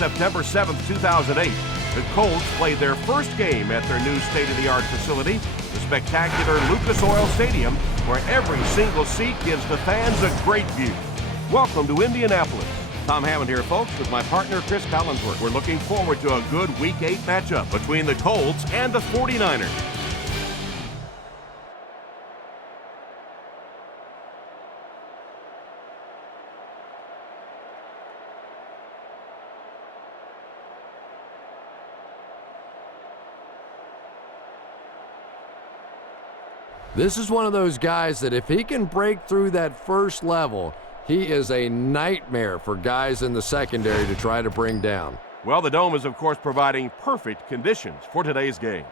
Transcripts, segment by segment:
September 7th, 2008, the Colts played their first game at their new state-of-the-art facility, the spectacular Lucas Oil Stadium, where every single seat gives the fans a great view. Welcome to Indianapolis. Tom Hammond here, folks, with my partner, Chris Collinsworth. We're looking forward to a good Week 8 matchup between the Colts and the 49ers. This is one of those guys that if he can break through that first level, he is a nightmare for guys in the secondary to try to bring down. Well, the Dome is, of course, providing perfect conditions for today's game.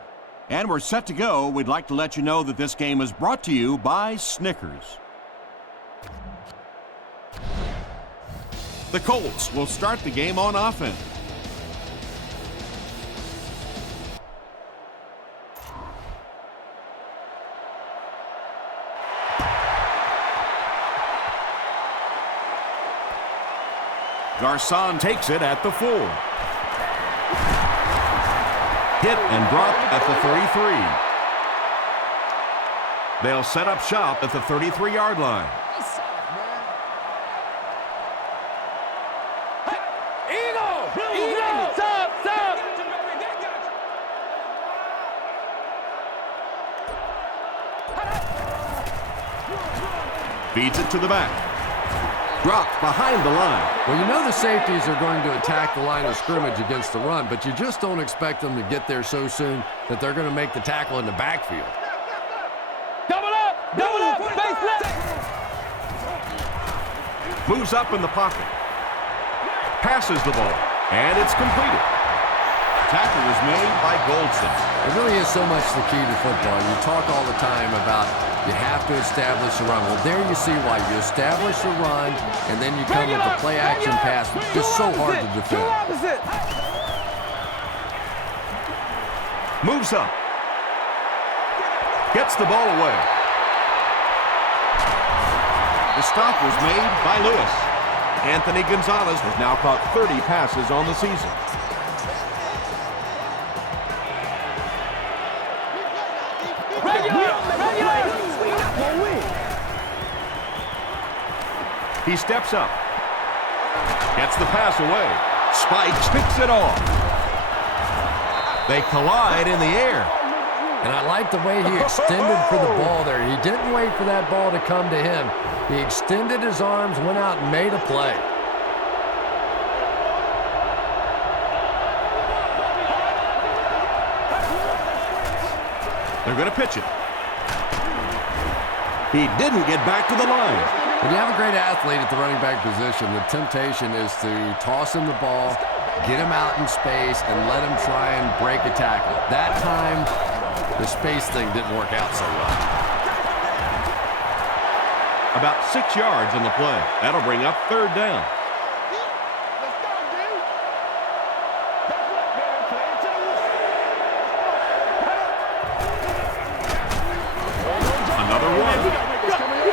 And we're set to go. We'd like to let you know that this game is brought to you by Snickers. The Colts will start the game on offense. Garcon takes it at the 4. Hit and dropped at the 33. They'll set up shop at the 33-yard line. Feeds it to the back. Dropped behind the line. Well, you know the safeties are going to attack the line of scrimmage against the run, but you just don't expect them to get there so soon that they're going to make the tackle in the backfield. Double up! Double up! Face left! Moves up in the pocket. Passes the ball, and it's completed. Tackle was made by Goldson. It really is so much the key to football. You talk all the time about you have to establish the run. Well, there you see why. You establish the run, and then you come with the play-action pass. Just so hard to defend. Moves up. Gets the ball away. The stop was made by Lewis. Anthony Gonzalez has now caught 30 passes on the season. He steps up. Gets the pass away. Spikes, picks it off. They collide in the air. And I like the way he extended for the ball there. He didn't wait for that ball to come to him. He extended his arms, went out and made a play. They're going to pitch it. He didn't get back to the line. When you have a great athlete at the running back position, the temptation is to toss him the ball, get him out in space, and let him try and break a tackle. That time, the space thing didn't work out so well. About 6 yards on the play. That'll bring up third down. Another one.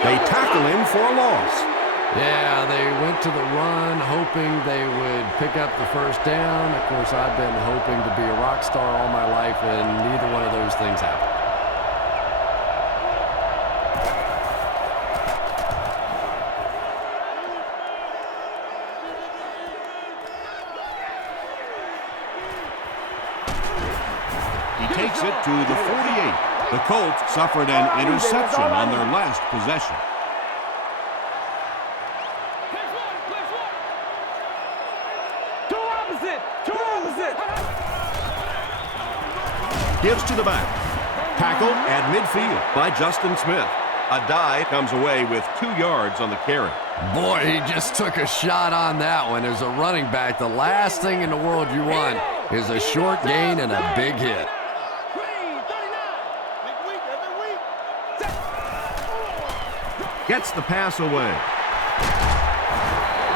They tackle him for a loss. Yeah, they went to the run, hoping they would pick up the first down. Of course, I've been hoping to be a rock star all my life, and neither one of those things happened. He takes it to the 48. The Colts suffered an interception on their last possession. Gives to the back. Tackle at midfield by Justin Smith. A dive comes away with 2 yards on the carry. Boy, he just took a shot on that one. As a running back, the last thing in the world you want is a short gain and a big hit. Gets the pass away.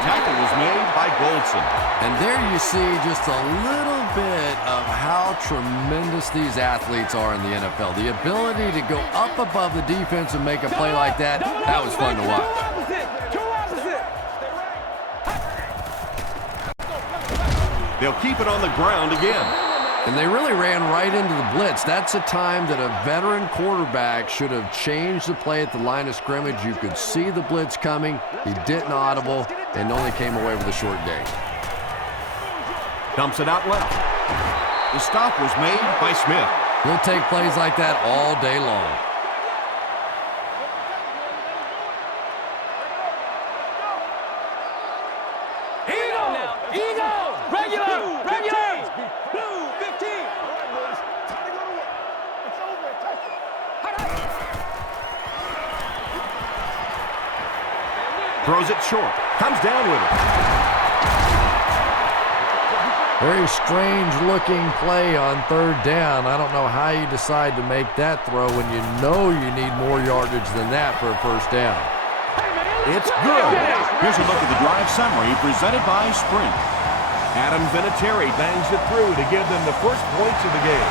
Tackle was made by Goldson. And there you see just a little bit of how tremendous these athletes are in the NFL. The ability to go up above the defense and make a play like that, that was fun to watch. They'll keep it on the ground again. And they really ran right into the blitz. That's a time that a veteran quarterback should have changed the play at the line of scrimmage. You could see the blitz coming. He didn't audible and only came away with a short gain. Dumps it out left. The stop was made by Smith. He'll take plays like that all day long. Throws it short. Comes down with it. Very strange-looking play on third down. I don't know how you decide to make that throw when you know you need more yardage than that for a first down. It's good. Here's a look at the drive summary presented by Sprint. Adam Vinatieri bangs it through to give them the first points of the game.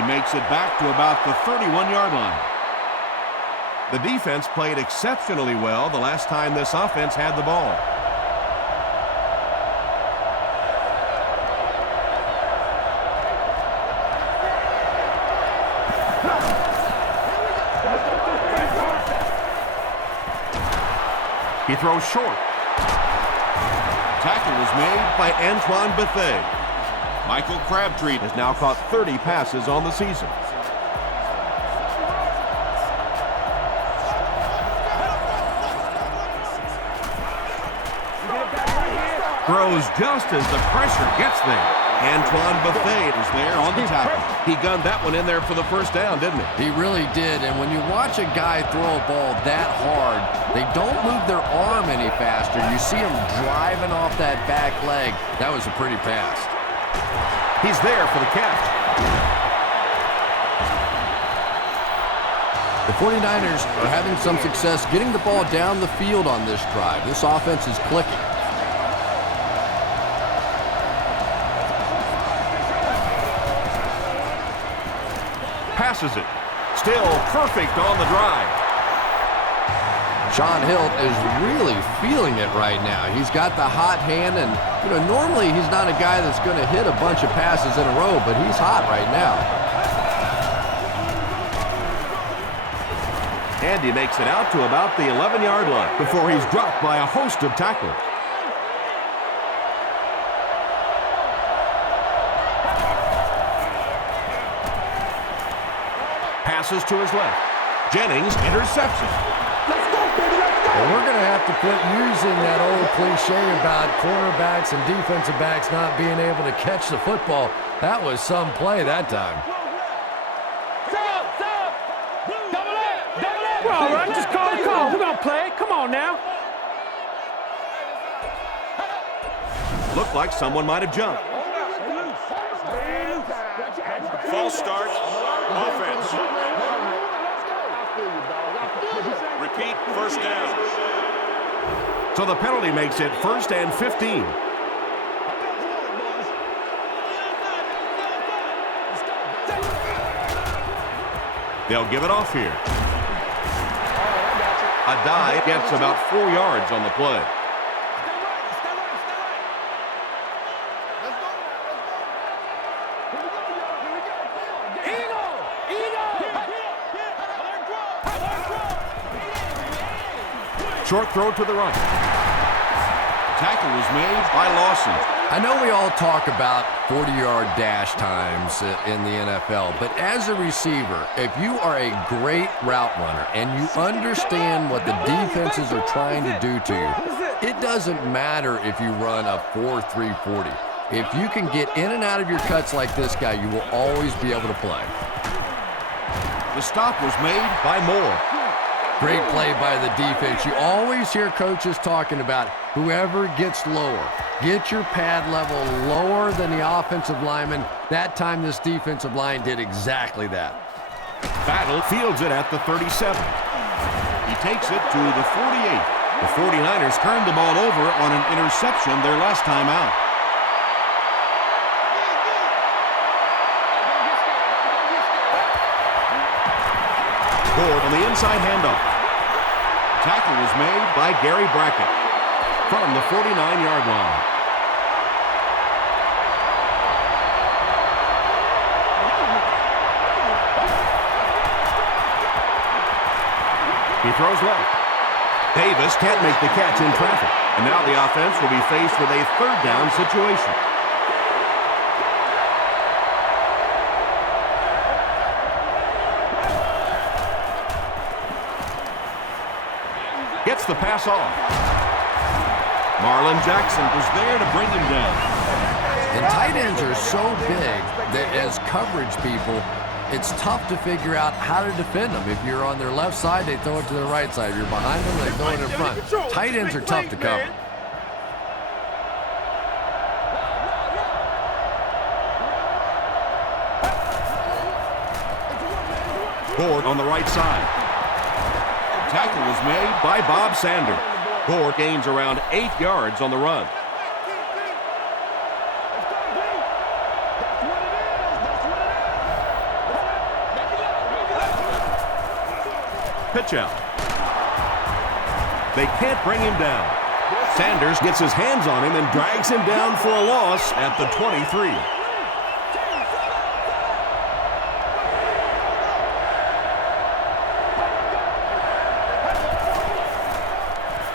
He makes it back to about the 31-yard line. The defense played exceptionally well the last time this offense had the ball. He throws short. Tackle was made by Antoine Bethea. Michael Crabtree has now caught 30 passes on the season. Throws just as the pressure gets there. Antoine Bethea is there on the tackle. He gunned that one in there for the first down, didn't he? He really did, and when you watch a guy throw a ball that hard, they don't move their arm any faster. You see him driving off that back leg. That was a pretty pass. He's there for the catch. The 49ers are having some success getting the ball down the field on this drive. This offense is clicking. Passes it. Still perfect on the drive. Sean Hilt is really feeling it right now. He's got the hot hand, and normally he's not a guy that's going to hit a bunch of passes in a row, but he's hot right now. And he makes it out to about the 11-yard line before he's dropped by a host of tacklers. Passes to his left. Jennings interception. And we're going to have to quit using that old cliche about cornerbacks and defensive backs not being able to catch the football. That was some play that time. All right, just call the call. We're going to play. Come on now. Looked like someone might have jumped. False start. Offense. Repeat, first down. So the penalty makes it 1st and 15. They'll give it off here. A dive gets about 4 yards on the play. Short throw to the right. Tackle was made by Lawson. I know we all talk about 40-yard dash times in the NFL, but as a receiver, if you are a great route runner and you understand what the defenses are trying to do to you, it doesn't matter if you run a 4.3 40. If you can get in and out of your cuts like this guy, you will always be able to play. The stop was made by Moore. Great play by the defense. You always hear coaches talking about whoever gets lower. Get your pad level lower than the offensive lineman. That time this defensive line did exactly that. Battle fields it at the 37. He takes it to the 48. The 49ers turned the ball over on an interception their last time out. Ford on the inside handoff. Tackle was made by Gary Brackett from the 49-yard line. He throws left. Davis can't make the catch in traffic. And now the offense will be faced with a third down situation. Gets the pass off. Marlon Jackson was there to bring him down. And tight ends are so big that as coverage people, it's tough to figure out how to defend them. If you're on their left side, they throw it to the right side. If you're behind them, they throw it in front. Tight ends are tough to cover. Ford on the right side. Tackle was made by Bob Sander. Ford gains around 8 yards on the run. Pitch out. They can't bring him down. Sanders gets his hands on him and drags him down for a loss at the 23.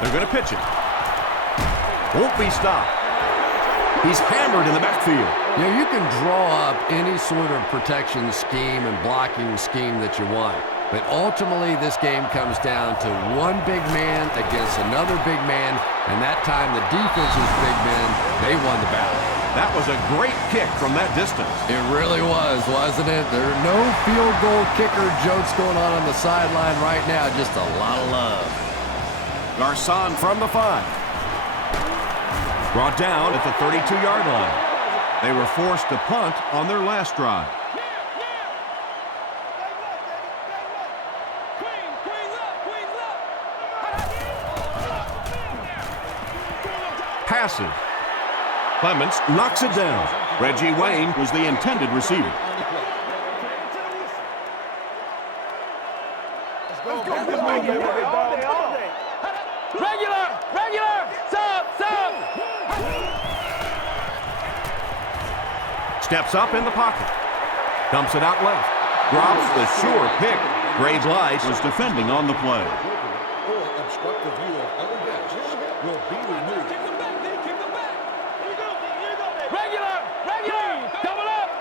They're going to pitch it. Won't be stopped. He's hammered in the backfield. You know, you can draw up any sort of protection scheme and blocking scheme that you want. But ultimately, this game comes down to one big man against another big man. And that time, the defense's big men, they won the battle. That was a great kick from that distance. It really was, wasn't it? There are no field goal kicker jokes going on the sideline right now. Just a lot of love. Garcon from the 5. Brought down at the 32-yard line. They were forced to punt on their last drive. Passes. Clements knocks it down. Reggie Wayne was the intended receiver. Steps up in the pocket. Dumps it out left. Drops the sure pick. Grade Light was defending on the play. Or obstruct the view of other guests will be removed. Regular! Double up!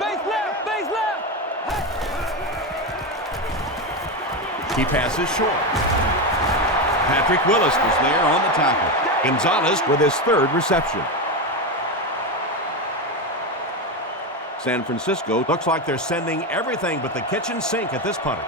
Face left! He passes short. Patrick Willis was there on the tackle. Gonzalez with his third reception. San Francisco looks like they're sending everything but the kitchen sink at this punter.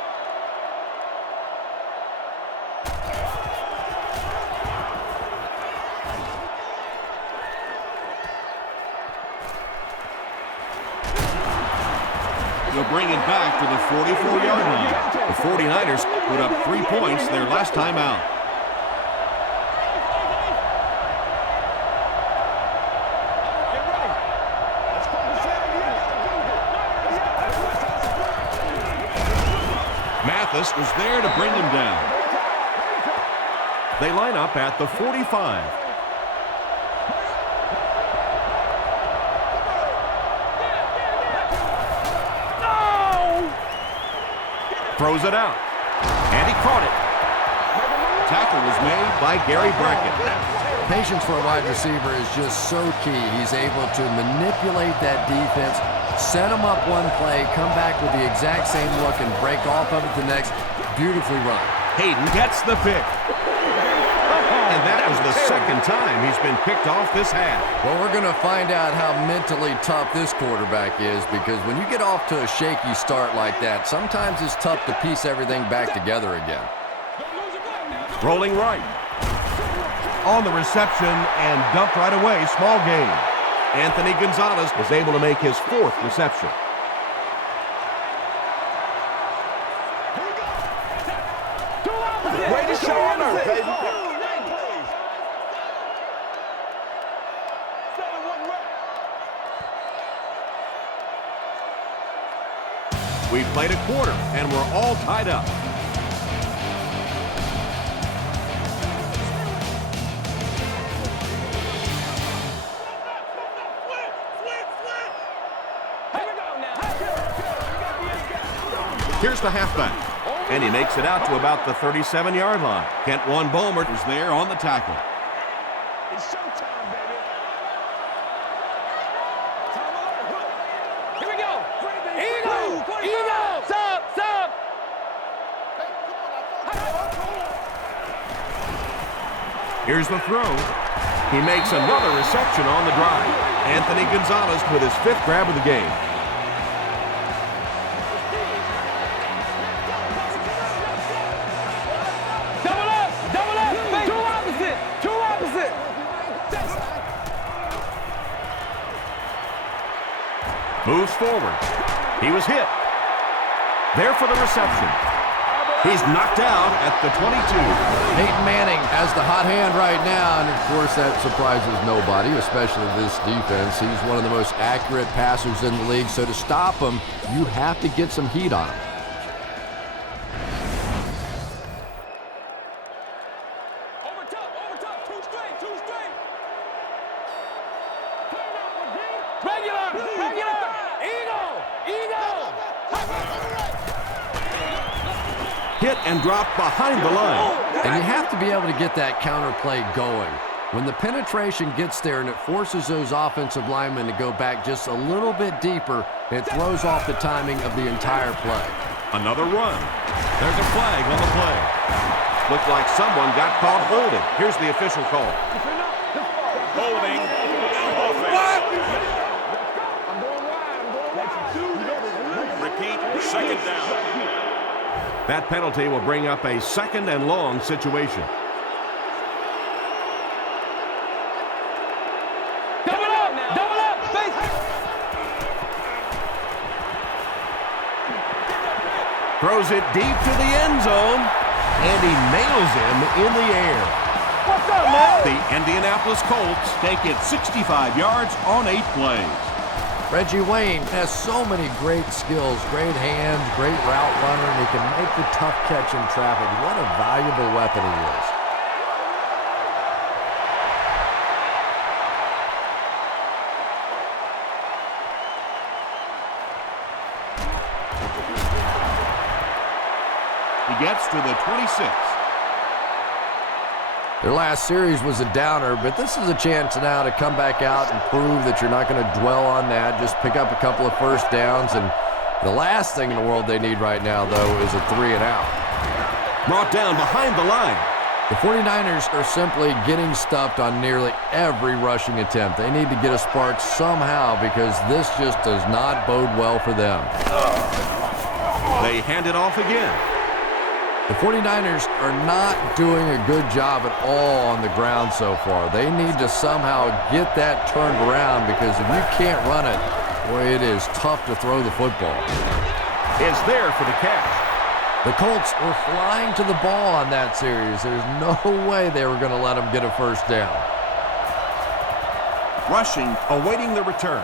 They'll bring it back to the 44-yard line. The 49ers put up 3 points their last time out. Mathis was there to bring him down. They line up at the 45. Throws it out. And he caught it. Tackle was made by Gary Brackett. Patience for a wide receiver is just so key. He's able to manipulate that defense, set them up one play, come back with the exact same look, and break off of it the next. Beautifully run. Hayden gets the pick. And that was the second time he's been picked off this half. Well, we're going to find out how mentally tough this quarterback is, because when you get off to a shaky start like that, sometimes it's tough to piece everything back together again. Rolling right. On the reception and dumped right away. Small gain. Anthony Gonzalez was able to make his fourth reception. Way to show honor, baby. We We played a quarter, and we're all tied up. Here's the halfback, and he makes it out to about the 37-yard line. Kent Bolmert is there on the tackle. It's showtime, baby. Here we go. Eagle. Sub. Here's the throw. He makes another reception on the drive. Anthony Gonzalez with his 5th grab of the game. Moves forward. He was hit. There for the reception. He's knocked out at the 22. Peyton Manning has the hot hand right now, and of course that surprises nobody, especially this defense. He's one of the most accurate passers in the league, so to stop him, you have to get some heat on him. Over top, two straight. Regular. Eagle. Hit and dropped behind the line. And you have to be able to get that counter play going. When the penetration gets there and it forces those offensive linemen to go back just a little bit deeper, it throws off the timing of the entire play. Another run. There's a flag on the play. Looked like someone got caught holding. Here's the official call. Holding. Repeat, 2nd down. That penalty will bring up a 2nd and long situation. Double up, face. Throws it deep to the end zone, and he nails him in the air. What's up, man? The Indianapolis Colts take it 65 yards on 8 plays. Reggie Wayne has so many great skills, great hands, great route runner, and he can make the tough catch in traffic. What a valuable weapon he is. He gets to the 26. Their last series was a downer, but this is a chance now to come back out and prove that you're not going to dwell on that. Just pick up a couple of first downs, and the last thing in the world they need right now, though, is a 3 and out. Brought down behind the line. The 49ers are simply getting stuffed on nearly every rushing attempt. They need to get a spark somehow because this just does not bode well for them. They hand it off again. The 49ers are not doing a good job at all on the ground so far. They need to somehow get that turned around because if you can't run it, boy, it is tough to throw the football. Is there for the catch. The Colts were flying to the ball on that series. There's no way they were going to let them get a first down. Rushing, awaiting the return.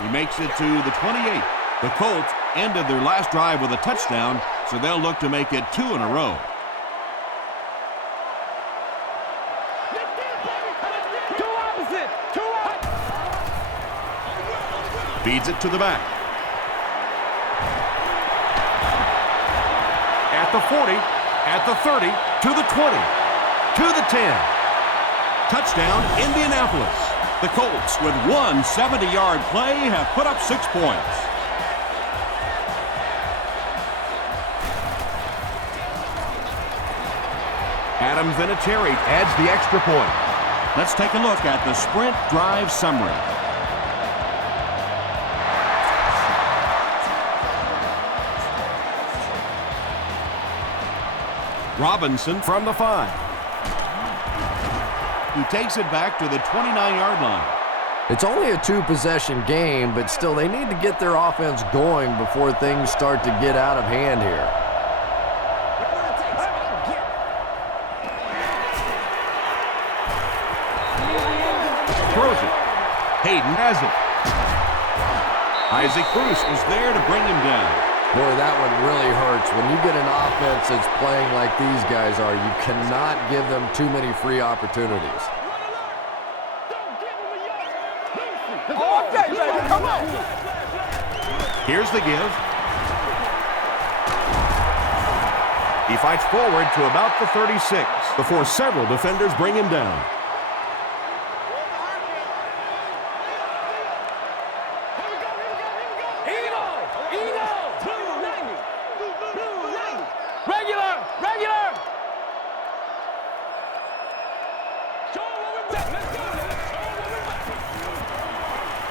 He makes it to the 28. The Colts ended their last drive with a touchdown, so they'll look to make it 2 in a row. Feeds it to the back. At the 40, at the 30, to the 20, to the 10. Touchdown, Indianapolis. The Colts, with one 70-yard play, have put up 6 points. Adam Vinatieri adds the extra point. Let's take a look at the sprint drive summary. Robinson from the 5. He takes it back to the 29-yard line. It's only a 2-possession game, but still they need to get their offense going before things start to get out of hand here. Throws it. Hayden has it. Isaac Bruce is there to bring him down. Boy, that one really hurts. When you get an offense that's playing like these guys are, you cannot give them too many free opportunities. Okay, baby, come on. Here's the give. He fights forward to about the 36 before several defenders bring him down.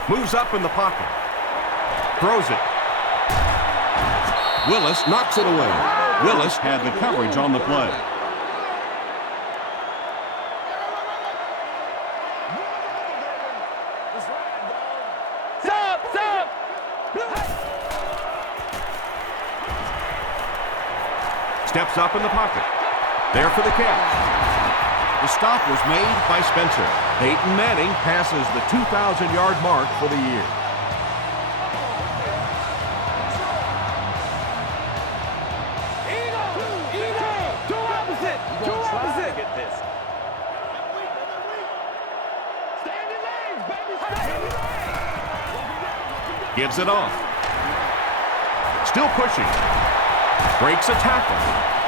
Moves up in the pocket. Throws it. Willis knocks it away. Willis had the coverage on the play. Stop! Steps up in the pocket. There for the catch. The stop was made by Spencer. Peyton Manning passes the 2,000-yard mark for the year. Two opposite. Get this. Gives it off. Still pushing. Breaks a tackle.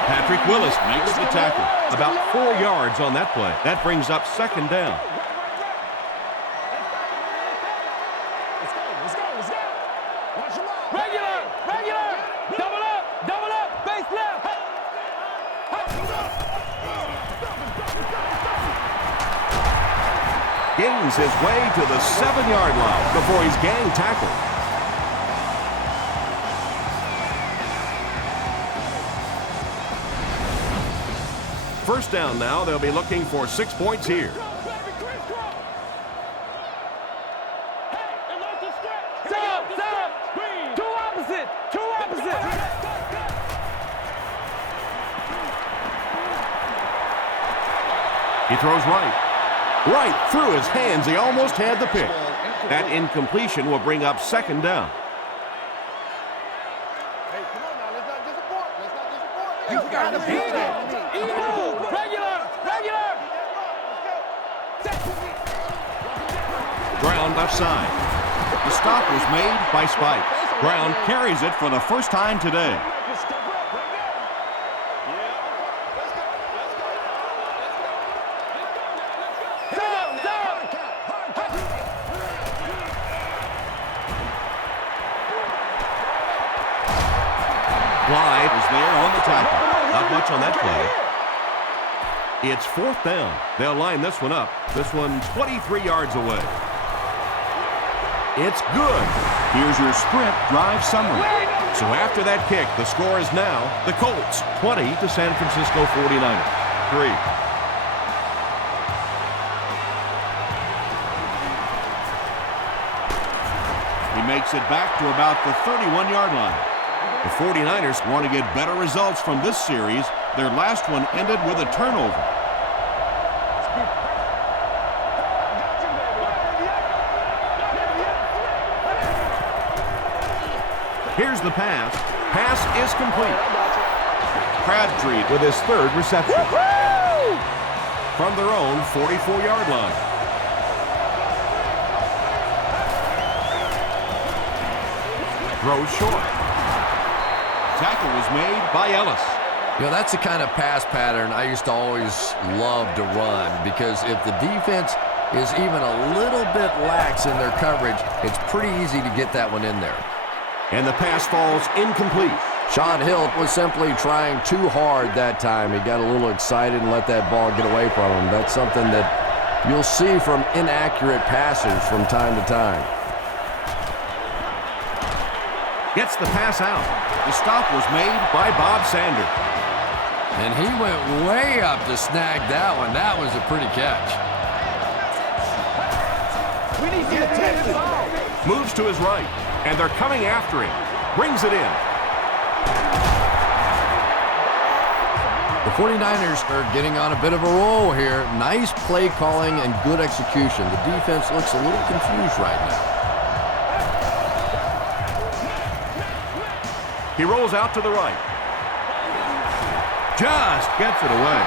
Patrick Willis makes the tackle. About 4 yards on that play. That brings up second down. Regular. Double up. Base left. Gains his way to the 7-yard line before he's gang tackled. First down now. They'll be looking for 6 points here. Stop. Two opposite. He throws right through his hands. He almost had the pick. That incompletion will bring up second down. Hey, come on now. Let's not disappoint. You got it. Regular. Brown left side. The stop was made by Spike. Brown carries it for the first time today. Clyde is there on the tackle. Not much on that play. It's fourth down. They'll line this one up. This one's 23 yards away. It's good. Here's your sprint drive summary. So after that kick, the score is now the Colts 20 to San Francisco 49ers 3. He makes it back to about the 31-yard line. The 49ers want to get better results from this series. Their last one ended with a turnover. Here's the pass. Pass is complete. Crabtree with his third reception. From their own 44-yard line. Throws short. Tackle was made by Ellis. You know, that's the kind of pass pattern I used to always love to run, because if the defense is even a little bit lax in their coverage, it's pretty easy to get that one in there. And the pass falls incomplete. Sean Hill was simply trying too hard that time. He got a little excited and let that ball get away from him. That's something that you'll see from inaccurate passers from time to time. Gets the pass out. The stop was made by Bob Sanders. And he went way up to snag that one. That was a pretty catch. We need to attack the ball. Moves to his right, and they're coming after him. Brings it in. The 49ers are getting on a bit of a roll here. Nice play calling and good execution. The defense looks a little confused right now. He rolls out to the right. Just gets it away.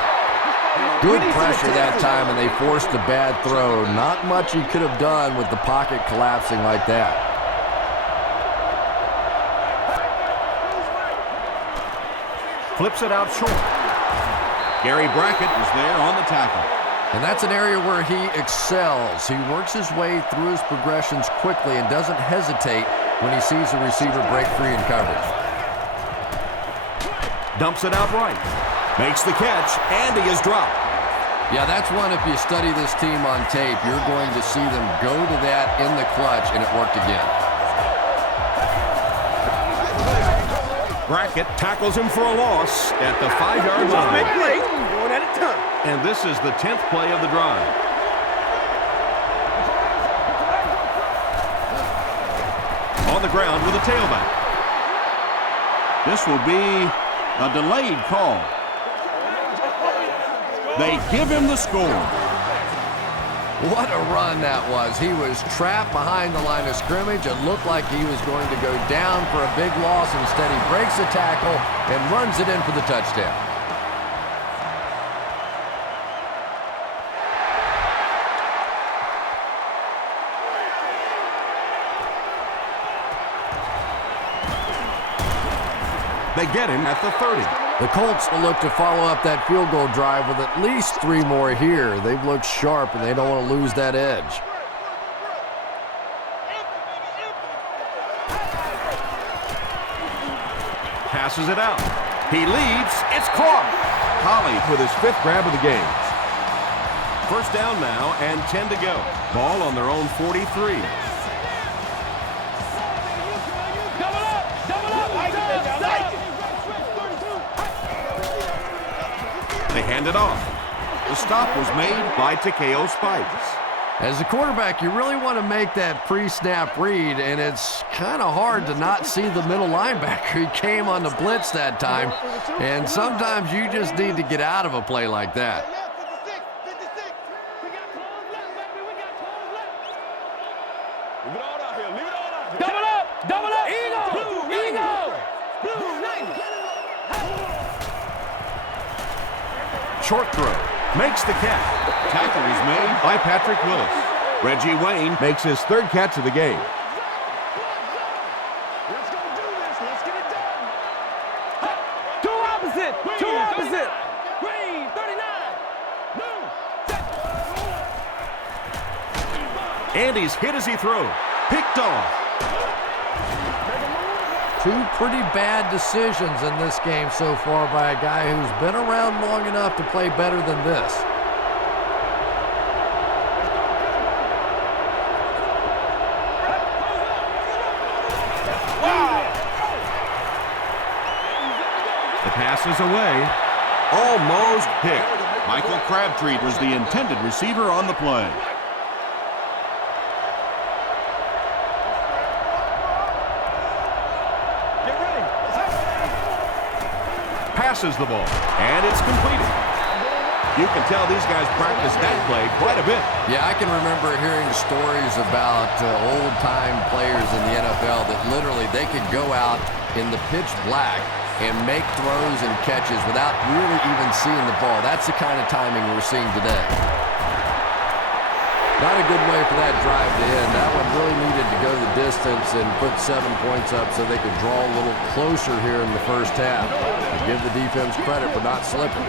Good pressure that time, and they forced a bad throw. Not much he could have done with the pocket collapsing like that. Flips it out short. Gary Brackett is there on the tackle. And that's an area where he excels. He works his way through his progressions quickly and doesn't hesitate when he sees a receiver break free in coverage. Dumps it out right. Makes the catch, and he is dropped. Yeah, that's one, if you study this team on tape, you're going to see them go to that in the clutch, and it worked again. Brackett tackles him for a loss at the 5-yard line. And this is the 10th play of the drive. On the ground with a tailback. This will be a delayed call. They give him the score. What a run that was. He was trapped behind the line of scrimmage. It looked like he was going to go down for a big loss. Instead, he breaks the tackle and runs it in for the touchdown. They get him at the 30. The Colts will look to follow up that field goal drive with at least 3 more here. They've looked sharp, and they don't want to lose that edge. Passes it out. He leads. It's caught. Holly with his 5th grab of the game. First down now and 10 to go. Ball on their own 43. They hand it off. The stop was made by Takeo Spikes. As a quarterback, you really want to make that pre-snap read, and it's kind of hard to not see the middle linebacker. He came on the blitz that time, and sometimes you just need to get out of a play like that. Double up! Eagle! Short throw. Makes the catch. Tackle is made by Patrick Willis. Reggie Wayne makes his 3rd catch of the game. Let's go do this. Let's get it done. Two opposite. Green, 39. And he's hit as he throws. Picked off. 2 pretty bad decisions in this game so far by a guy who's been around long enough to play better than this. The pass is away. Almost picked. Michael Crabtree was the intended receiver on the play. Passes the ball, and it's completed. You can tell these guys practice that play quite a bit. Yeah, I can remember hearing stories about old-time players in the NFL that literally they could go out in the pitch black and make throws and catches without really even seeing the ball. That's the kind of timing we're seeing today. Not a good way for that drive to end. That one really needed to go the distance and put 7 points up so they could draw a little closer here in the first half. I give the defense credit for not slipping.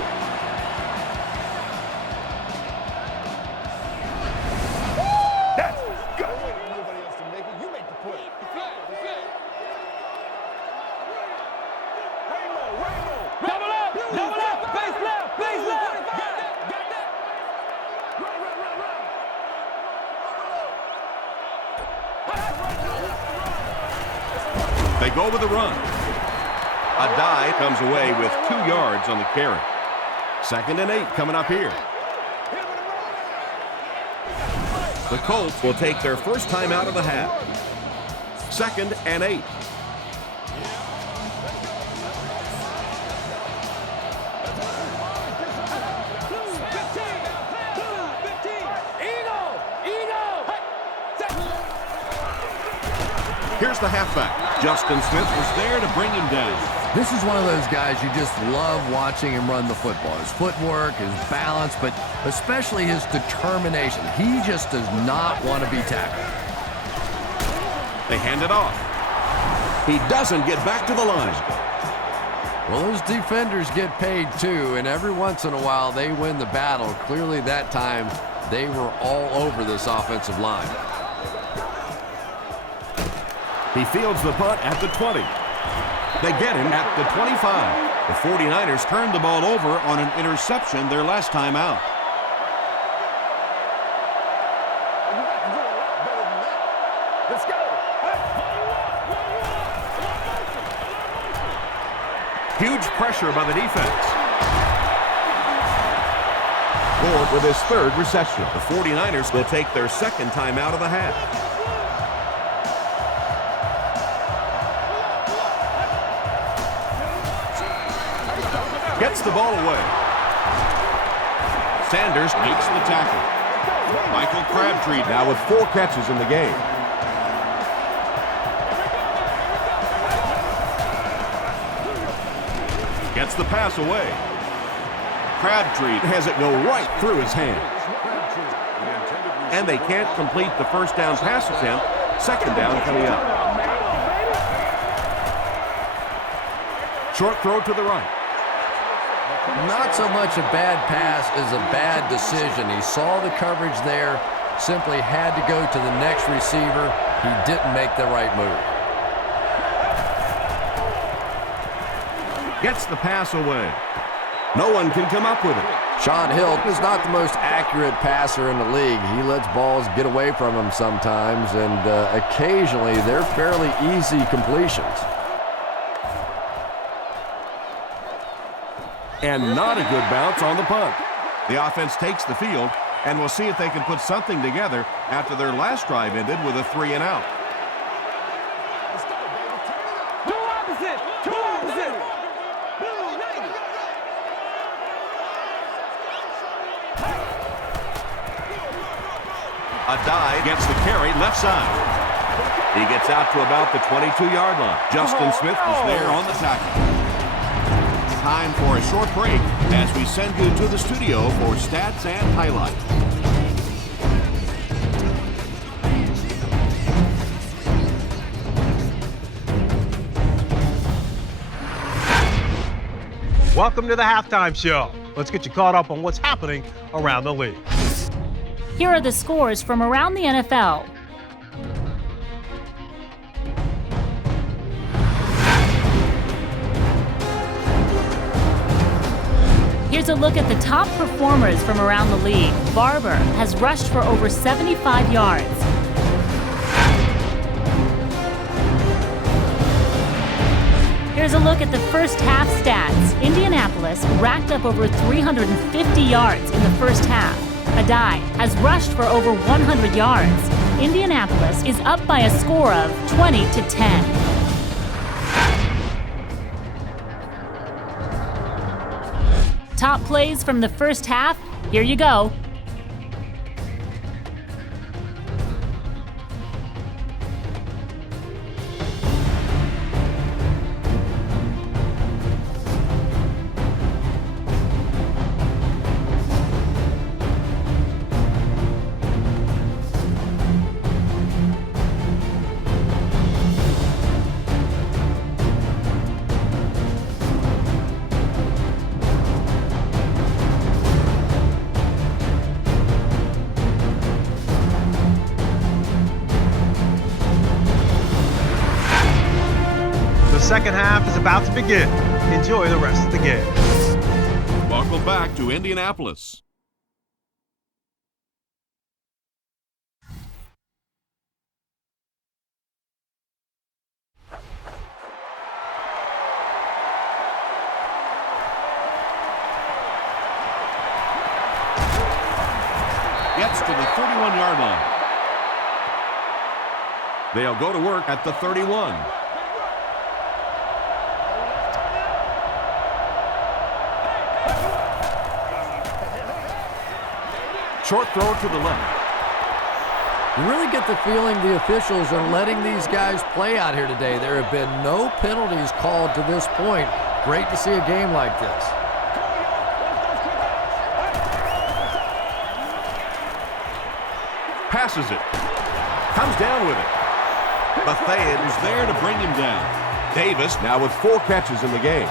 They go with a run. A dive comes away with 2 yards on the carry. 2nd and 8 coming up here. The Colts will take their first time out of the half. 2nd and 8. Here's the halfback. Justin Smith was there to bring him down. This is one of those guys you just love watching him run the football. His footwork, his balance, but especially his determination. He just does not want to be tackled. They hand it off. He doesn't get back to the line. Well, those defenders get paid too, and every once in a while they win the battle. Clearly that time they were all over this offensive line. He fields the punt at the 20. They get him at the 25. The 49ers turned the ball over on an interception their last time out. Let's go. Huge pressure by the defense. Ford with his third reception. The 49ers will take their second time out of the half. Gets the ball away. Sanders makes the tackle. Michael Crabtree Now with 4 catches in the game. gets the pass away. Crabtree has it go right through his hands. And they can't complete the first down pass attempt. Second down coming up. Short throw to the right. Not so much a bad pass as a bad decision. He saw the coverage there, simply had to go to the next receiver. He didn't make the right move. Gets the pass away. No one can come up with it. Sean Hill is not the most accurate passer in the league. He lets balls get away from him sometimes, and occasionally they're fairly easy completions. And not a good bounce on the punt. The offense takes the field, and we'll see if they can put something together after their last drive ended with a 3 and out. Two opposite. Two opposite. A dive gets the carry left side. He gets out to about the 22-yard line. Justin Smith was there on the tackle. Time for a short break as we send you to the studio for stats and highlights. Welcome to the Halftime Show. Let's get you caught up on what's happening around the league. Here are the scores from around the NFL. Here's a look at the top performers from around the league. Barber has rushed for over 75 yards. Here's a look at the first half stats. Indianapolis racked up over 350 yards in the first half. Adai has rushed for over 100 yards. Indianapolis is up by a score of 20-10. Top plays from the first half, here you go. The second half is about to begin. Enjoy the rest of the game. Welcome back to Indianapolis. Gets to the 31-yard line. They'll go to work at the 31. Short throw to the left. You really get the feeling the officials are letting these guys play out here today. There have been no penalties called to this point. Great to see a game like this. Passes it. Comes down with it. Buffet is there to bring him down. Davis now with 4 catches in the game.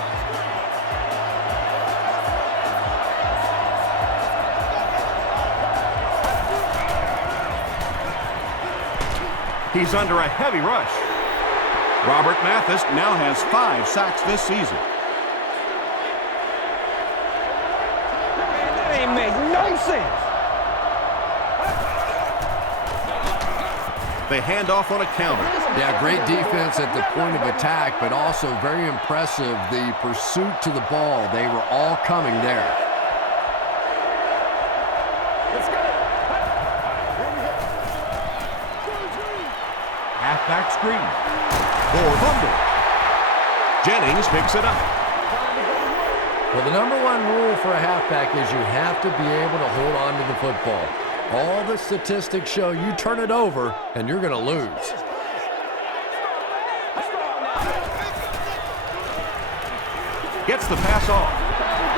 He's under a heavy rush. Robert Mathis now has 5 sacks this season. That ain't make no sense. They hand off on a counter. Yeah, great defense at the point of attack, but also very impressive the pursuit to the ball. They were all coming there. Halfback screen. For fumble. Jennings picks it up. Well, the number one rule for a halfback is you have to be able to hold on to the football. All the statistics show you turn it over and you're going to lose. Gets the pass off.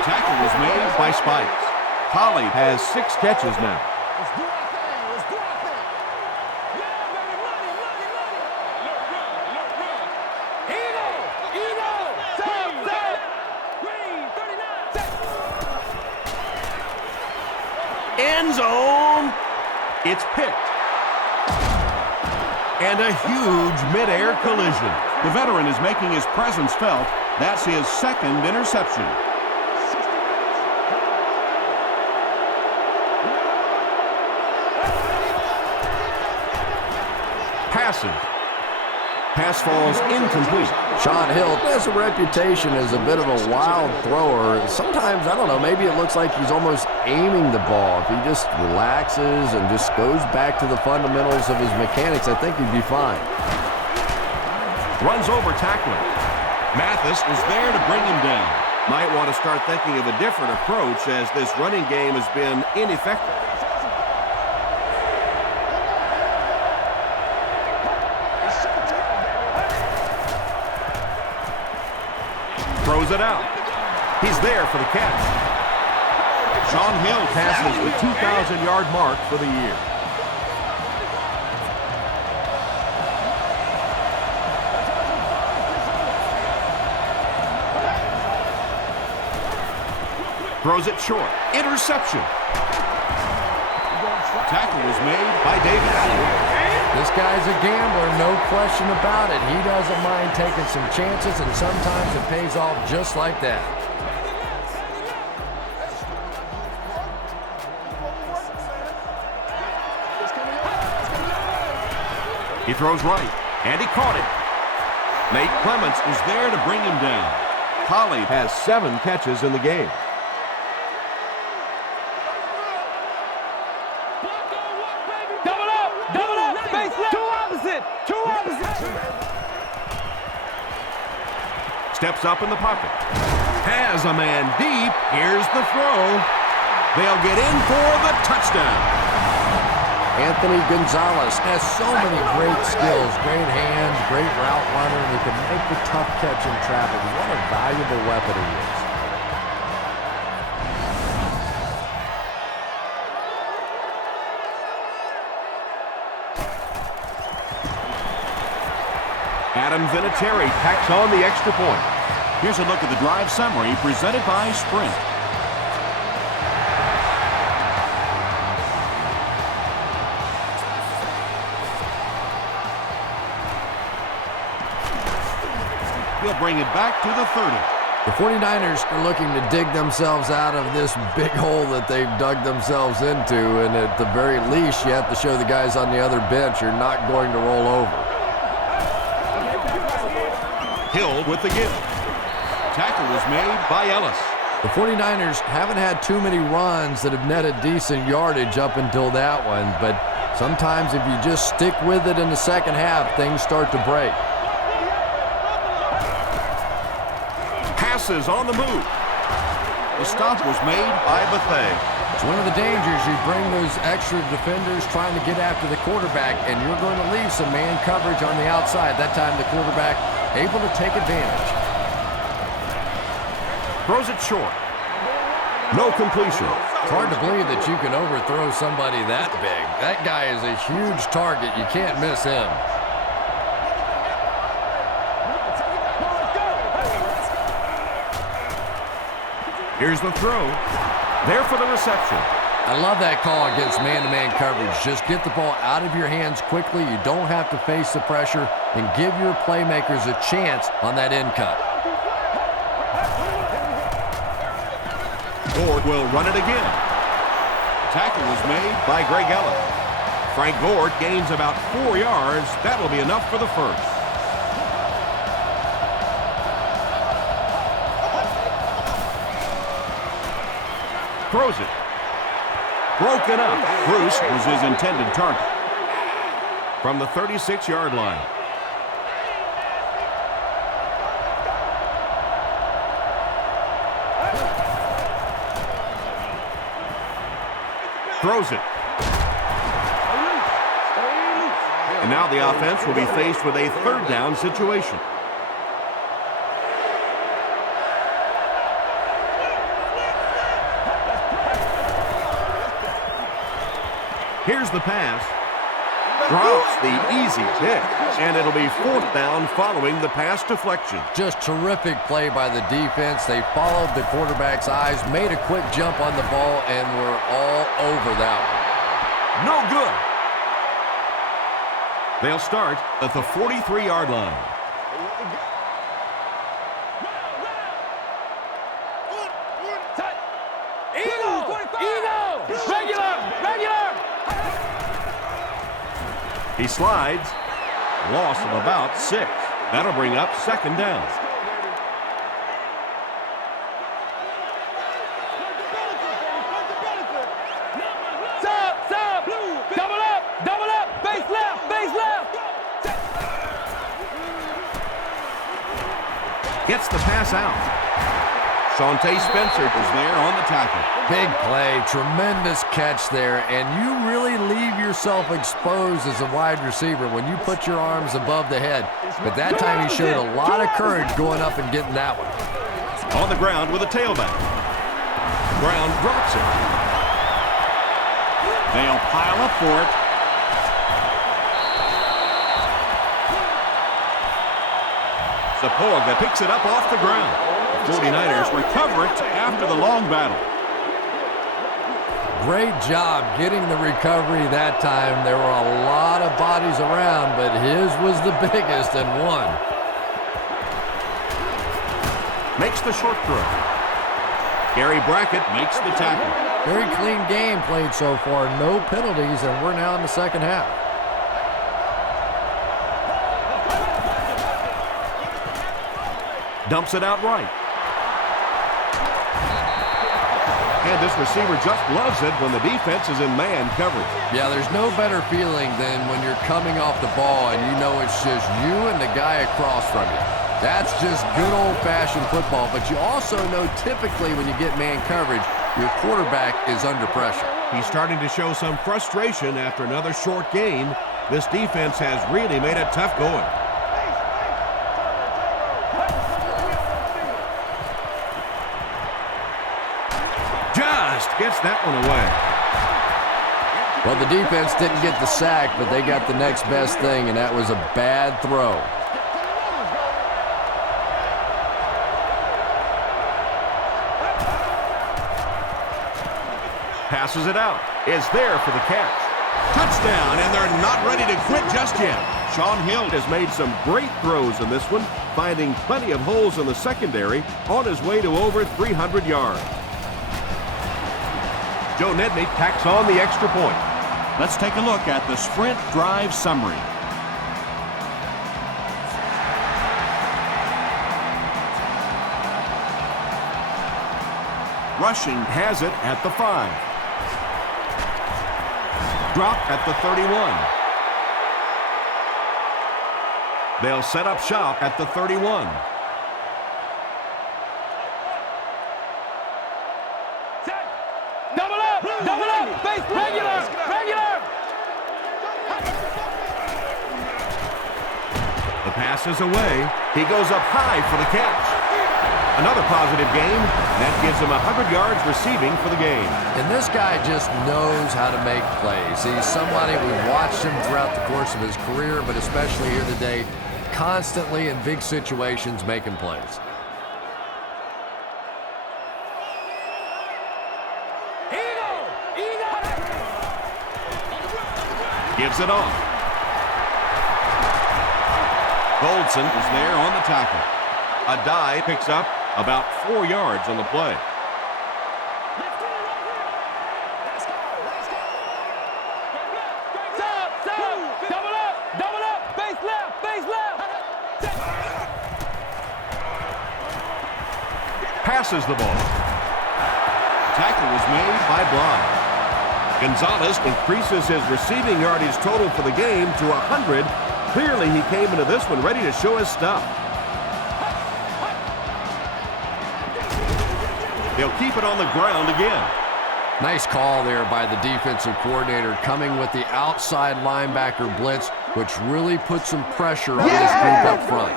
Tackle was made by Spikes. Holly has 6 catches now. End zone. It's picked. And a huge mid-air collision. The veteran is making his presence felt. That's his 2nd interception. Passes. Pass falls incomplete. Sean Hill has a reputation as a bit of a wild thrower. Sometimes, I don't know, maybe it looks like he's almost aiming the ball. If he just relaxes and just goes back to the fundamentals of his mechanics, I think he'd be fine. Runs over tackler. Mathis is there to bring him down. Might want to start thinking of a different approach as this running game has been ineffective. Throws it out. He's there for the catch. Sean Hill passes the 2,000-yard mark for the year. Throws it short. Interception. Tackle was made by Davis. This guy's a gambler, no question about it. He doesn't mind taking some chances, and sometimes it pays off just like that. He throws right, and he caught it. Nate Clements is there to bring him down. Collie has 7 catches in the game. Steps up in the pocket. Has a man deep. Here's the throw. They'll get in for the touchdown. Anthony Gonzalez has so many great skills, great hands, great route runner, and he can make the tough catch in traffic. What a valuable weapon he is. Adam Vinatieri packs on the extra point. Here's a look at the drive summary presented by Sprint. He'll bring it back to the 30. The 49ers are looking to dig themselves out of this big hole that they've dug themselves into, and at the very least, you have to show the guys on the other bench you're not going to roll over. Hill with the give. Tackle was made by Ellis. The 49ers haven't had too many runs that have netted decent yardage up until that one, but sometimes if you just stick with it in the second half, things start to break. Passes on the move. The stop was made by Buffet. It's one of the dangers. You bring those extra defenders trying to get after the quarterback, and you're going to leave some man coverage on the outside. That time the quarterback able to take advantage. Throws it short. No completion. It's hard to believe that you can overthrow somebody that big. That guy is a huge target. You can't miss him. Here's the throw. There for the reception. I love that call against man-to-man coverage. Just get the ball out of your hands quickly. You don't have to face the pressure, and give your playmakers a chance on that end cut. Gord will run it again. Tackle was made by Greg Ellis. Frank Gord gains about 4 yards. That'll be enough for the first. Throws it. Broken up. Bruce was his intended target. From the 36-yard line. Throws it. And now the offense will be faced with a third down situation. Here's the pass. Drops the easy pick. And it'll be fourth down following the pass deflection. Just terrific play by the defense. They followed the quarterback's eyes, made a quick jump on the ball, and were all over that one. No good. They'll start at the 43-yard line. He slides. Loss of about 6. That'll bring up second down. Stop! Double up! Base left! Gets the pass out. Shante Spencer is there on the tackle. Big play, tremendous catch there, and you really leave yourself exposed as a wide receiver when you put your arms above the head. But that time he showed a lot of courage going up and getting that one. On the ground with a tailback. Brown drops it. They'll pile up for it. Sapoga picks it up off the ground. The 49ers recover it after the long battle. Great job getting the recovery that time. There were a lot of bodies around, but his was the biggest and won. Makes the short throw. Gary Brackett makes the tackle. Very clean game played so far. No penalties, and we're now in the second half. Dumps it out right. And this receiver just loves it when the defense is in man coverage. Yeah, there's no better feeling than when you're coming off the ball and you know it's just you and the guy across from you. That's just good old-fashioned football. But you also know typically when you get man coverage, your quarterback is under pressure. He's starting to show some frustration after another short gain. This defense has really made it tough going. Just gets that one away. Well, the defense didn't get the sack, but they got the next best thing, and that was a bad throw. Passes it out. Is there for the catch. Touchdown, and they're not ready to quit just yet. Sean Hill has made some great throws in this one, finding plenty of holes in the secondary on his way to over 300 yards. Joe Nedney tacks on the extra point. Let's take a look at the sprint drive summary. Rushing has it at the 5. Drop at the 31. They'll set up shop at the 31. Double up! Regular. The pass is away. He goes up high for the catch. Another positive game. That gives him 100 yards receiving for the game. And this guy just knows how to make plays. He's somebody we've watched him throughout the course of his career, but especially here today, constantly in big situations making plays. Gives it off. Goldson is there on the tackle. A dive picks up about 4 yards on the play. Double up, base left. Passes the ball. Tackle was made by Bly. Gonzalez increases his receiving yardage total for the game to 100. Clearly, he came into this one ready to show his stuff. They'll keep it on the ground again. Nice call there by the defensive coordinator, coming with the outside linebacker blitz, which really put some pressure on this group up front.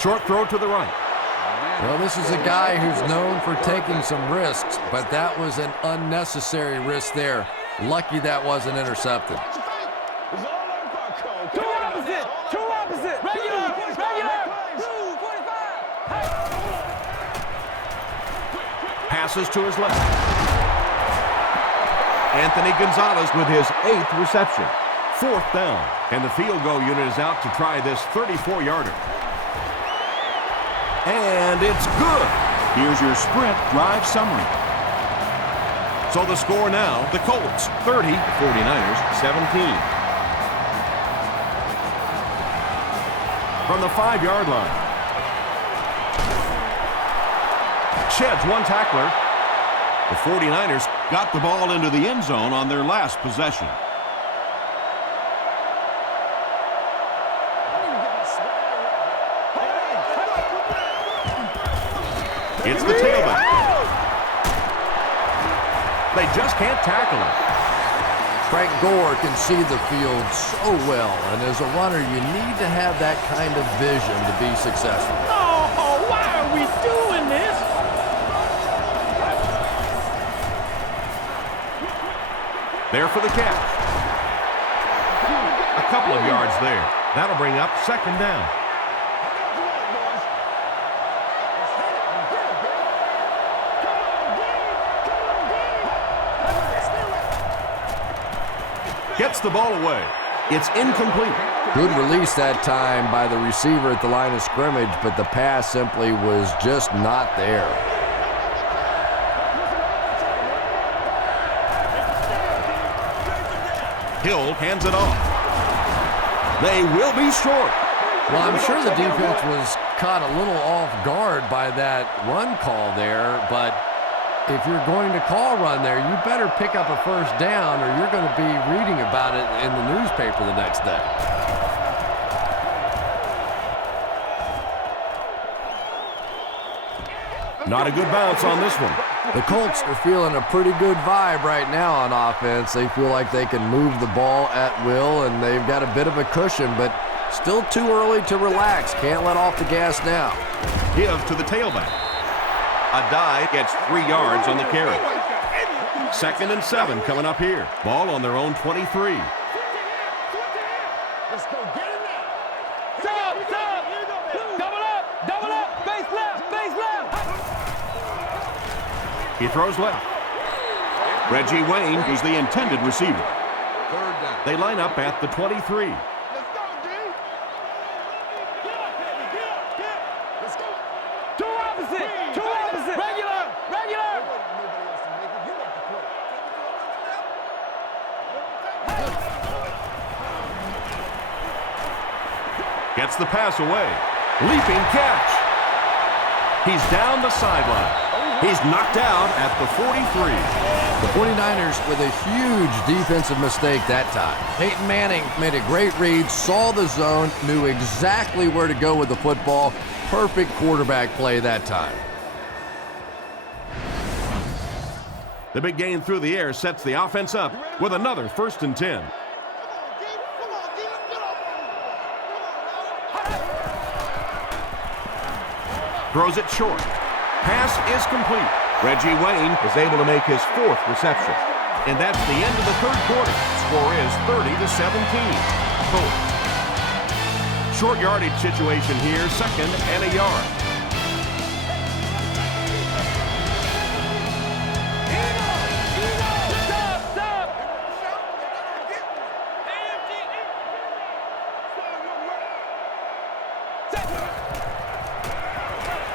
Short throw to the right. Well, this is a guy who's known for taking some risks, but that was an unnecessary risk there. Lucky that wasn't intercepted. Two opposite. Regular. 245. Passes to his left. Anthony Gonzalez with his 8th reception. 4th down. And the field goal unit is out to try this 34-yarder. And it's good. Here's your sprint drive summary. So the score now, the Colts 30, 49ers 17. From the 5-yard line. Sheds one tackler. The 49ers got the ball into the end zone on their last possession. It's the tailback. They just can't tackle him. Frank Gore can see the field so well, and as a runner, you need to have that kind of vision to be successful. Oh, why are we doing this? There for the catch. A couple of yards there. That'll bring up 2nd down. Gets the ball away. It's incomplete. Good release that time by the receiver at the line of scrimmage, but the pass simply was just not there. Hill hands it off. They will be short. Well, I'm sure the defense was caught a little off guard by that run call there, but if you're going to call run there, you better pick up a 1st down or you're going to be reading about it in the newspaper the next day. Not a good bounce on this one. The Colts are feeling a pretty good vibe right now on offense. They feel like they can move the ball at will, and they've got a bit of a cushion, but still too early to relax. Can't let off the gas now. Give to the tailback. A dive gets 3 yards on the carry. 2nd and 7 coming up here. Ball on their own 23. Let's go get him now. Stop. Double up. Base left. He throws left. Reggie Wayne is the intended receiver. 3rd down. They line up at the 23. Two opposite. Regular. Gets the pass away. Leaping catch. He's down the sideline. He's knocked out at the 43. The 49ers with a huge defensive mistake that time. Peyton Manning made a great read, saw the zone, knew exactly where to go with the football. Perfect quarterback play that time. The big gain through the air sets the offense up with another 1st and 10. Throws it short. Pass is complete. Reggie Wayne is able to make his 4th reception. And that's the end of the 3rd quarter. Score is 30-17. Colts. Short yardage situation here, 2nd and a yard.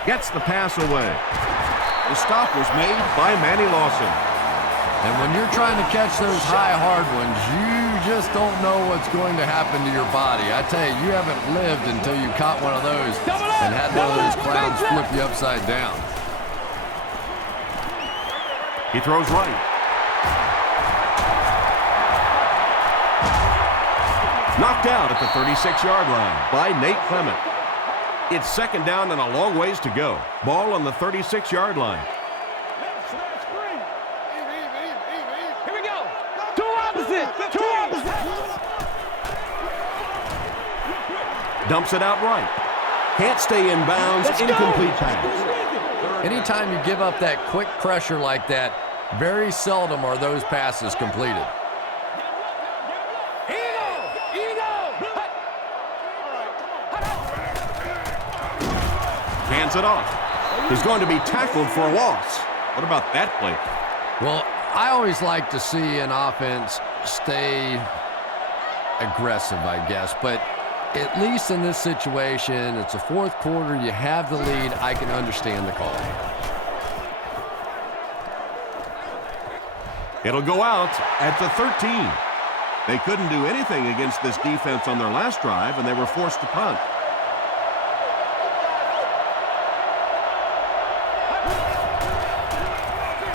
Gets the pass away. The stop was made by Manny Lawson. And when you're trying to catch those high, hard ones, you just don't know what's going to happen to your body. I tell you, you haven't lived until you caught one of those and had one of those clowns flip you upside down. He throws right. Knocked out at the 36-yard line by Nate Clement. It's 2nd down and a long ways to go. Ball on the 36-yard line. Here we go. Two opposite. Dumps it out right. Can't stay in bounds. Incomplete pass. Anytime you give up that quick pressure like that, very seldom are those passes completed. Hands it off. He's going to be tackled for a loss. What about that play? Well, I always like to see an offense stay aggressive, I guess. But at least in this situation, it's a 4th quarter. You have the lead. I can understand the call. It'll go out at the 13. They couldn't do anything against this defense on their last drive, and they were forced to punt.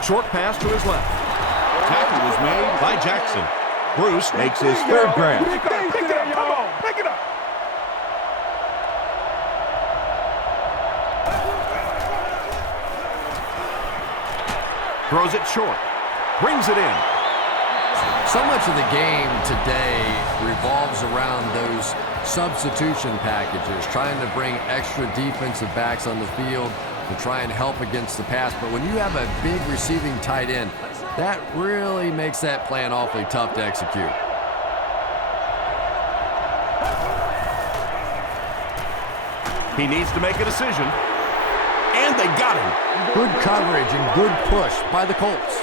Short pass to his left. Tackle was made by Jackson. Bruce makes his 3rd grab. Pick it up, come on, pick it up. Throws it short. Brings it in. So much of the game today revolves around those substitution packages, trying to bring extra defensive backs on the field to try and help against the pass. But when you have a big receiving tight end, that really makes that plan awfully tough to execute. He needs to make a decision. And they got him. Good coverage and good push by the Colts.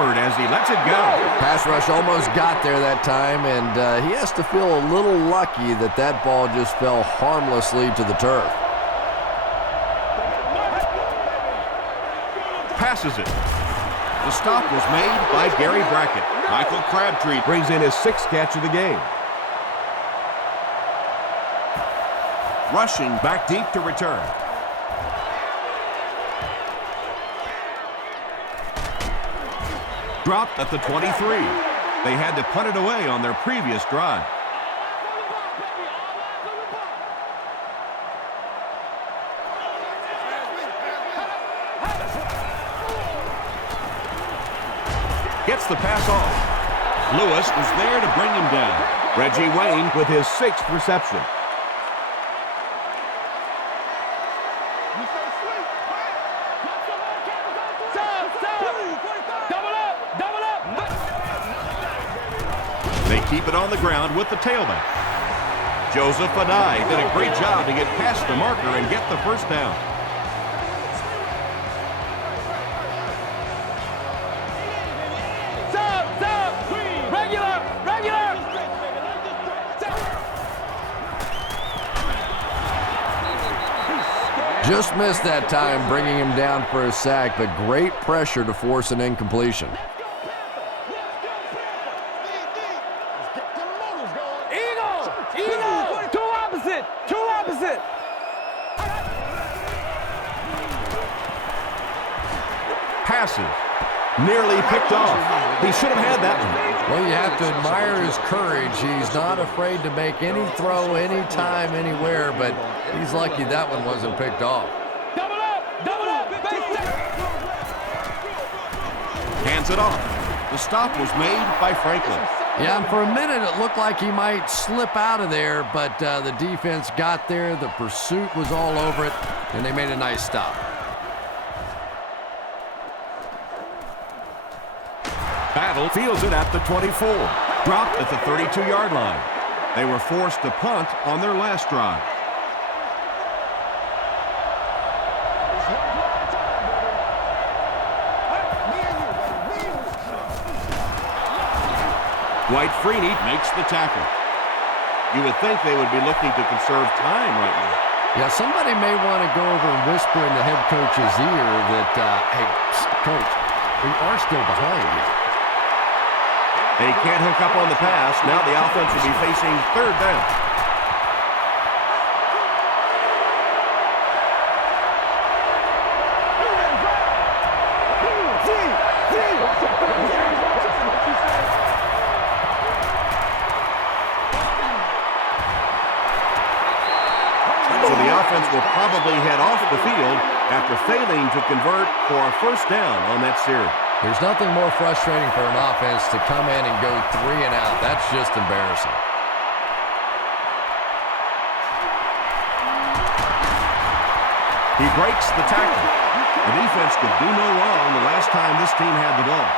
As he lets it go. Pass rush almost got there that time, and he has to feel a little lucky that that ball just fell harmlessly to the turf. Passes it. The stop was made by Gary Brackett. Michael Crabtree brings in his 6th catch of the game. Rushing back deep to return. Dropped at the 23. They had to punt it away on their previous drive. Gets the pass off. Lewis was there to bring him down. Reggie Wayne with his 6th reception. They keep it on the ground with the tailback. Joseph Adai did a great job to get past the marker and get the 1st down. Just missed that time, bringing him down for a sack, but great pressure to force an incompletion. opposite. Two opposite. Passes. Nearly picked off. He should have had that one. Well, you have to admire his courage. He's not afraid to make any throw, anytime, anywhere, but he's lucky that one wasn't picked off. Double up, Hands it off. The stop was made by Franklin. Yeah, and for a minute it looked like he might slip out of there, but the defense got there, the pursuit was all over it, and they made a nice stop. Battle fields it at the 24. Dropped at the 32-yard line. They were forced to punt on their last drive. White Freeney makes the tackle. You would think they would be looking to conserve time right now. Yeah, somebody may want to go over and whisper in the head coach's ear that, hey, coach, we are still behind you. They can't hook up on the pass. Now the offense will be facing third down. So the offense will probably head off the field after failing to convert for a first down on that series. There's nothing more frustrating for an offense to come in and go 3 and out. That's just embarrassing. He breaks the tackle. The defense could do no wrong the last time this team had the ball.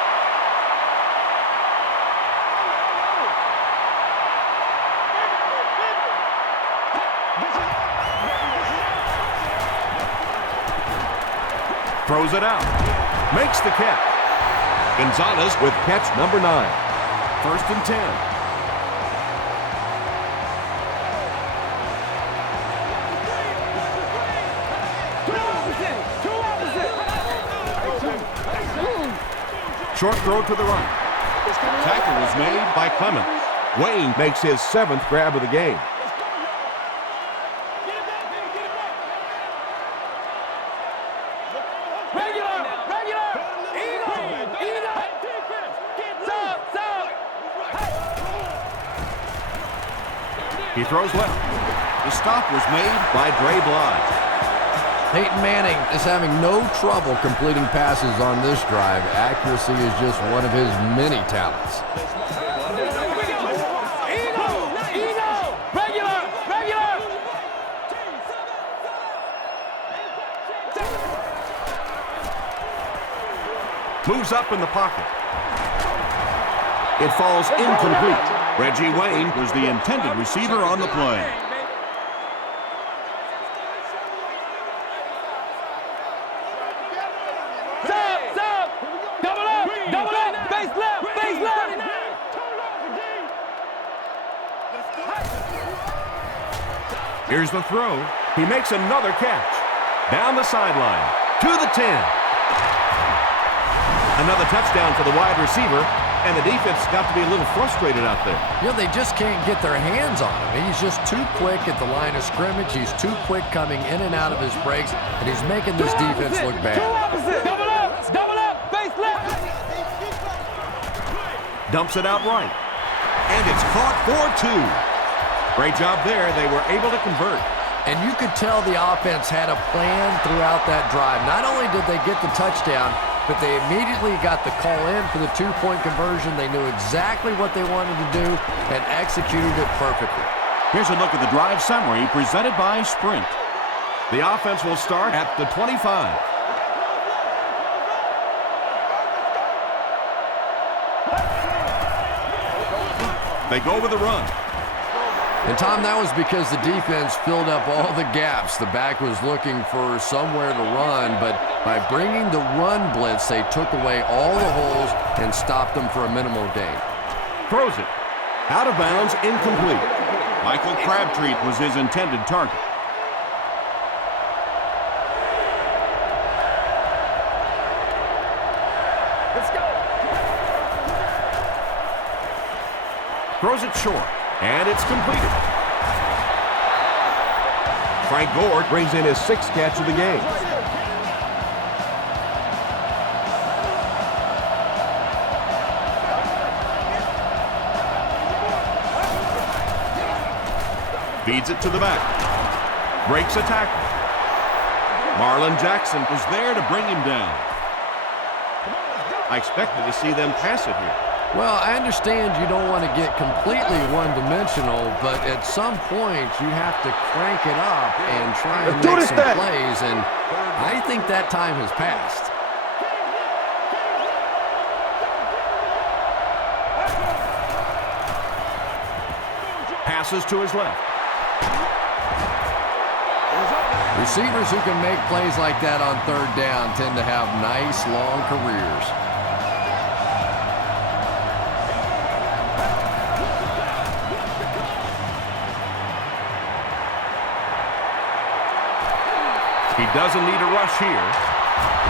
Throws it out. Makes the catch. Gonzalez with catch number 9. First and 10. Short throw to the right. Tackle was made by Clemens. Wayne makes his 7th grab of the game. He throws left. The stop was made by Dre Blige. Peyton Manning is having no trouble completing passes on this drive. Accuracy is just one of his many talents. Moves up in the pocket. It falls incomplete. Reggie Wayne was the intended receiver on the play. Double up, base left. Here's the throw. He makes another catch. Down the sideline. To the 10. Another touchdown for the wide receiver. And the defense got to be a little frustrated out there. You know, they just can't get their hands on him. He's just too quick at the line of scrimmage. He's too quick coming in and out of his breaks, and he's making this defense look bad. Double up, base left. Dumps it out right. And it's caught for 2. Great job there. They were able to convert. And you could tell the offense had a plan throughout that drive. Not only did they get the touchdown, but they immediately got the call in for the 2-point conversion. They knew exactly what they wanted to do and executed it perfectly. Here's a look at the drive summary presented by Sprint. The offense will start at the 25. They go with a run. And, Tom, that was because the defense filled up all the gaps. The back was looking for somewhere to run, but by bringing the run blitz, they took away all the holes and stopped them for a minimal gain. Throws it. Out of bounds, incomplete. Michael Crabtree was his intended target. Let's go. Throws it short. And it's completed. Frank Gore brings in his 6th catch of the game. Feeds it to the back. Breaks a tackle. Marlon Jackson was there to bring him down. I expected to see them pass it here. Well, I understand you don't want to get completely one-dimensional, but at some point you have to crank it up and try and make some plays, and I think that time has passed. Passes to his left. Receivers who can make plays like that on 3rd down tend to have nice, long careers. He doesn't need a rush here.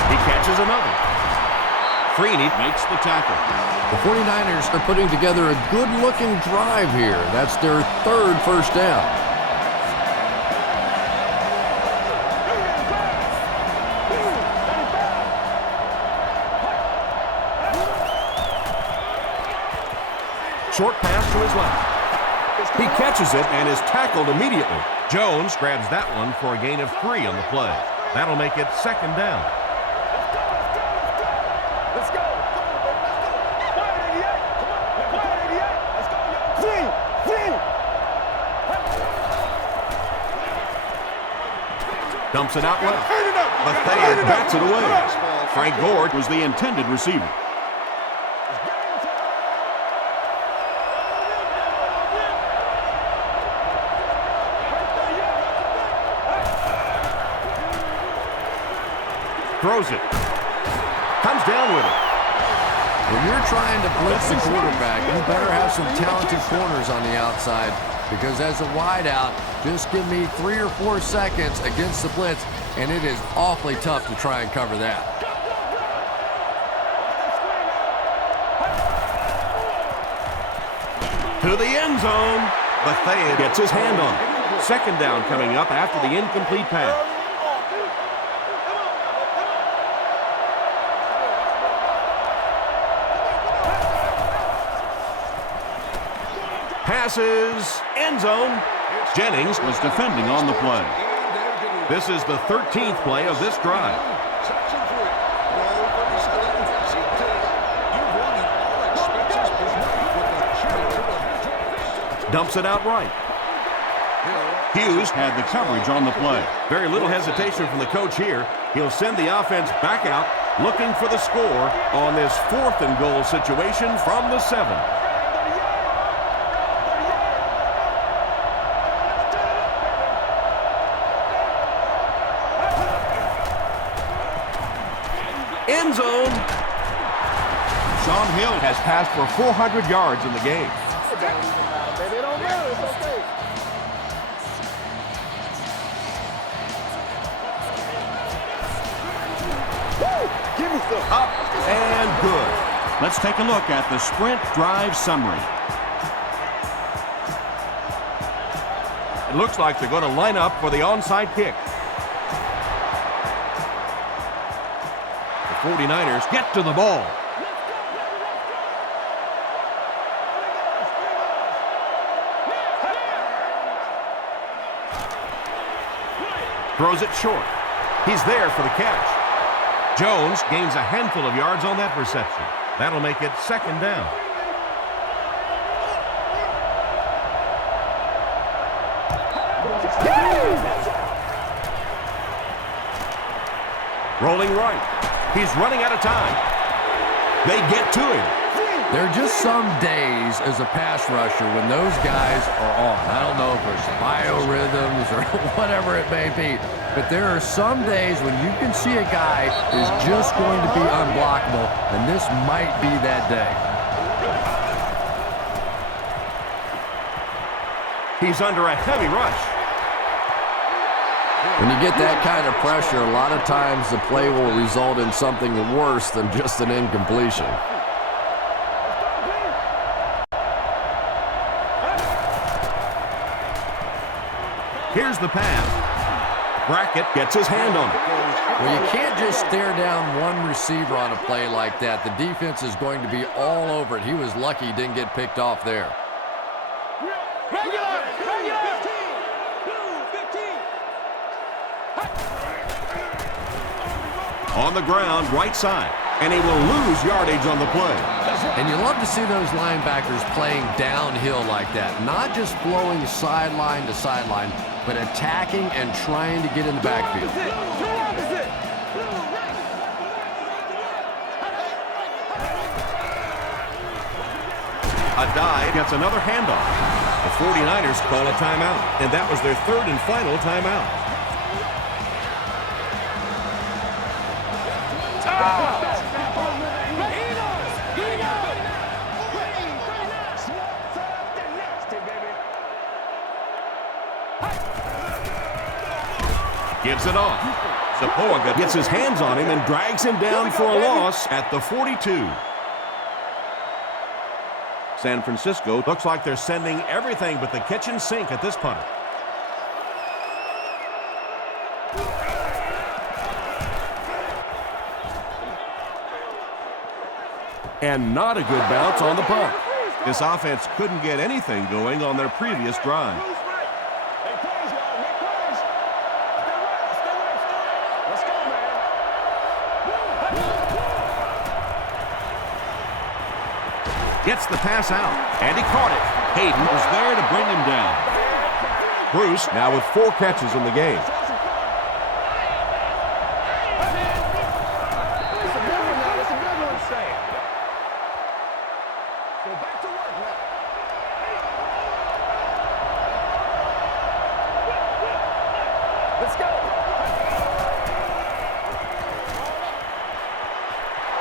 He catches another. Freeney makes the tackle. The 49ers are putting together a good-looking drive here. That's their 3rd first down. Short pass to his left. He catches it and is tackled immediately. Jones grabs that one for a gain of 3 on the play. That'll make it 2nd down. Let's go. Quiet, 88. Quiet, 88. Let's go, yo. Free. Dumps it out left. Bethea bats it away. Frank Gore was the intended receiver. Throws it. Comes down with it. When you're trying to blitz the quarterback, you better have some talented corners on the outside, because as a wideout, just give me 3 or 4 seconds against the blitz, and it is awfully tough to try and cover that. To the end zone. Bethea gets his hand on it. 2nd down coming up after the incomplete pass. Passes, end zone. Jennings was defending on the play. This is the 13th play of this drive. Dumps it out right. Hughes had the coverage on the play. Very little hesitation from the coach here. He'll send the offense back out, looking for the score on this 4th and goal situation from the 7. End zone. Sean Hill has passed for 400 yards in the game. Up and good. Let's take a look at the sprint drive summary. It looks like they're going to line up for the onside kick. The 49ers get to the ball. Throws it short. He's there for the catch. Jones gains a handful of yards on that reception. That'll make it 2nd down. Rolling right. He's running out of time. They get to him. There are just some days as a pass rusher when those guys are on. I don't know if it's biorhythms or whatever it may be, but there are some days when you can see a guy is just going to be unblockable, and this might be that day. He's under a heavy rush. When you get that kind of pressure, a lot of times the play will result in something worse than just an incompletion. Here's the pass. Brackett gets his hand on it. Well, you can't just stare down one receiver on a play like that. The defense is going to be all over it. He was lucky he didn't get picked off there. On the ground, right side. And he will lose yardage on the play. And you love to see those linebackers playing downhill like that. Not just flowing sideline to sideline, but attacking and trying to get in the backfield. A dive gets another handoff. The 49ers call a timeout, and that was their third and final timeout. Gives it off. Zapoga gets his hands on him and drags him down for a loss at the 42. San Francisco looks like they're sending everything but the kitchen sink at this punter. And not a good bounce on the punt. This offense couldn't get anything going on their previous drive. Gets the pass out, and he caught it. Hayden was there to bring him down. Bruce now with 4 catches in the game.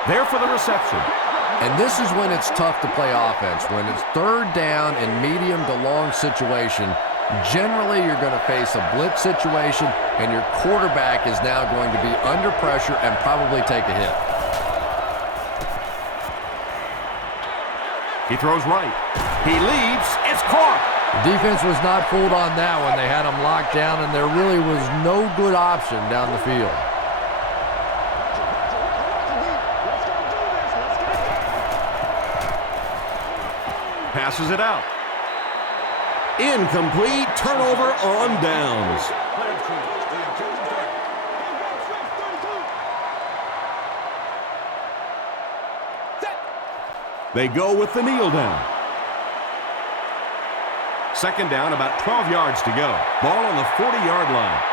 There for the reception. And this is when it's tough to play offense. When it's third down in medium to long situation, generally you're going to face a blitz situation, and your quarterback is now going to be under pressure and probably take a hit. He throws right. He leaps. It's caught. The defense was not fooled on that one. They had him locked down, and there really was no good option down the field. Passes it out. Incomplete. Turnover on downs. They go with the kneel down. Second down, about 12 yards to go. Ball on the 40-yard line.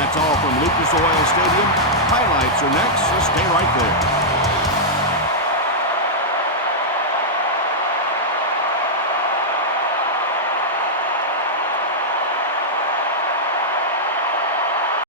That's all from Lucas Oil Stadium. Highlights are next, so stay right there.